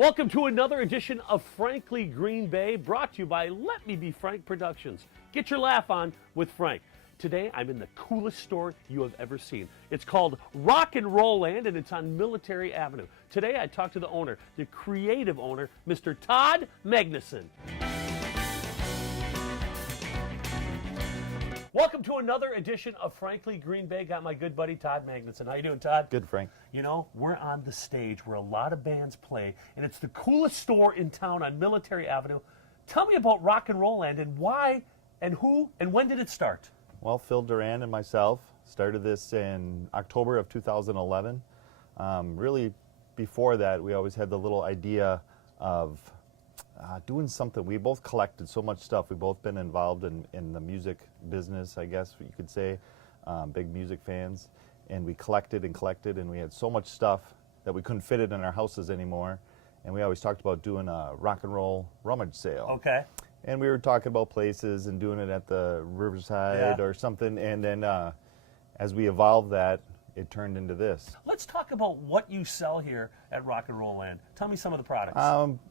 Welcome to another edition of Frankly Green Bay, brought to you by Let Me Be Frank Productions. Get your laugh on with Frank. Today, I'm in the coolest store you have ever seen. It's called Rock and Roll Land, and it's on Military Avenue. Today, I talked to the owner, the creative owner, Mr. Todd Magnuson. Welcome to another edition of Frankly Green Bay. Got my good buddy Todd Magnuson. How you doing, Todd? Good, Frank. You know, we're on the stage where a lot of bands play, and it's the coolest store in town on Military Avenue. Tell me about Rock and Roll Land and why and who and when did it start? Well, Phil Duran and myself started this in October of 2011. Really, before that, we always had the little idea of doing something. We both collected so much stuff. We've both been involved in the music business, I guess you could say, big music fans. And we collected, and we had so much stuff that we couldn't fit it in our houses anymore. And we always talked about doing a rock and roll rummage sale. Okay. And we were talking about places and doing it at the Riverside or something. And then as we evolved that, it turned into this. Let's talk about what you sell here at Rock and Roll Land. Tell me some of the products.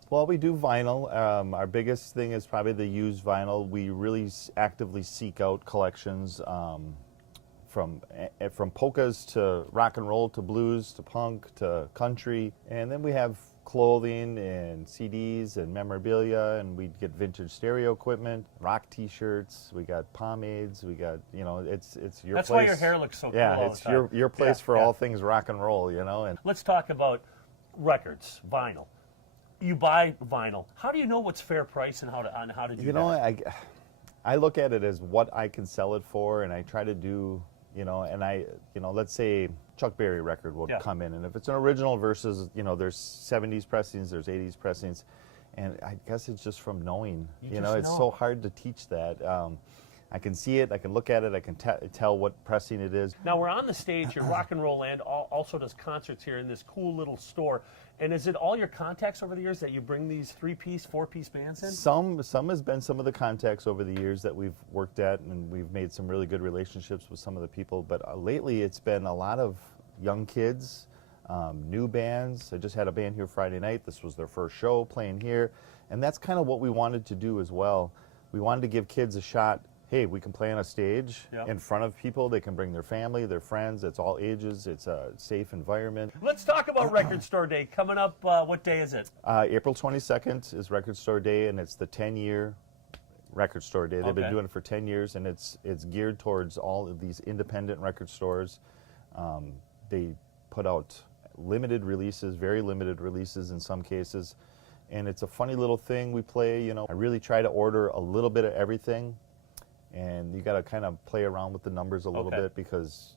Well, we do vinyl. Our biggest thing is probably the used vinyl. We really actively seek out collections from polkas to rock and roll to blues to punk to country. And then we have clothing and CDs and memorabilia, and we get vintage stereo equipment, rock T-shirts. We got pomades. We got, you know, it's your That's place. why your hair looks so cool. Yeah, all it's the time. your place for all things rock and roll, you know. And let's talk about records, vinyl. You buy vinyl. How do you know what's fair price and how to do you know, I look at it as what I can sell it for, and I try to do, you know, and let's say Chuck Berry record will come in, and if it's an original versus, you know, there's 70s pressings, there's 80s pressings, and I guess it's just from knowing, you know, it's so hard to teach that. I can see it, I can look at it, I can tell what pressing it is. Now we're on the stage here. Rock and Roll Land also does concerts here in this cool little store. And is it all your contacts over the years that you bring these 3-piece, 4-piece bands in? Some has been some of the contacts over the years that we've worked at, and we've made some really good relationships with some of the people. But lately it's been a lot of young kids, new bands. I just had a band here Friday night. This was their first show playing here. And that's kind of what we wanted to do as well. We wanted to give kids a shot. Hey, we can play on a stage in front of people. They can bring their family, their friends. It's all ages. It's a safe environment. Let's talk about Record Store Day. Coming up, what day is it? April 22nd is Record Store Day, and it's the 10-year Record Store Day. They've been doing it for 10 years, and it's geared towards all of these independent record stores. They put out limited releases, very limited releases in some cases, and it's a funny little thing we play. You know, I really try to order a little bit of everything. And you got to kind of play around with the numbers a little bit, because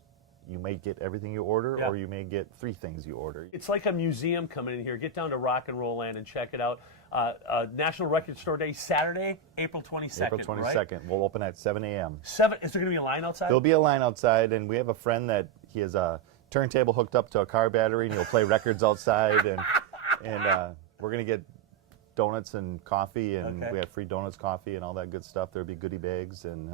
you may get everything you order, or you may get 3 things you order. It's like a museum coming in here. Get down to Rock and Roll Land and check it out. National Record Store Day, Saturday, April 22nd. April 22nd. Right? We'll open at 7 a.m. Is there going to be a line outside? There'll be a line outside, and we have a friend that he has a turntable hooked up to a car battery, and he'll play records outside, and we're going to get donuts and coffee, and we have free donuts, coffee, and all that good stuff. There'll be goodie bags, and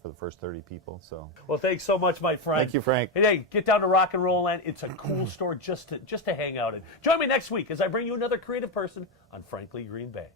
for the first 30 people. So. Well, thanks so much, my friend. Thank you, Frank. Hey, get down to Rock and Roll Land. It's a cool store just to hang out in. Join me next week as I bring you another creative person on Frankly Green Bay.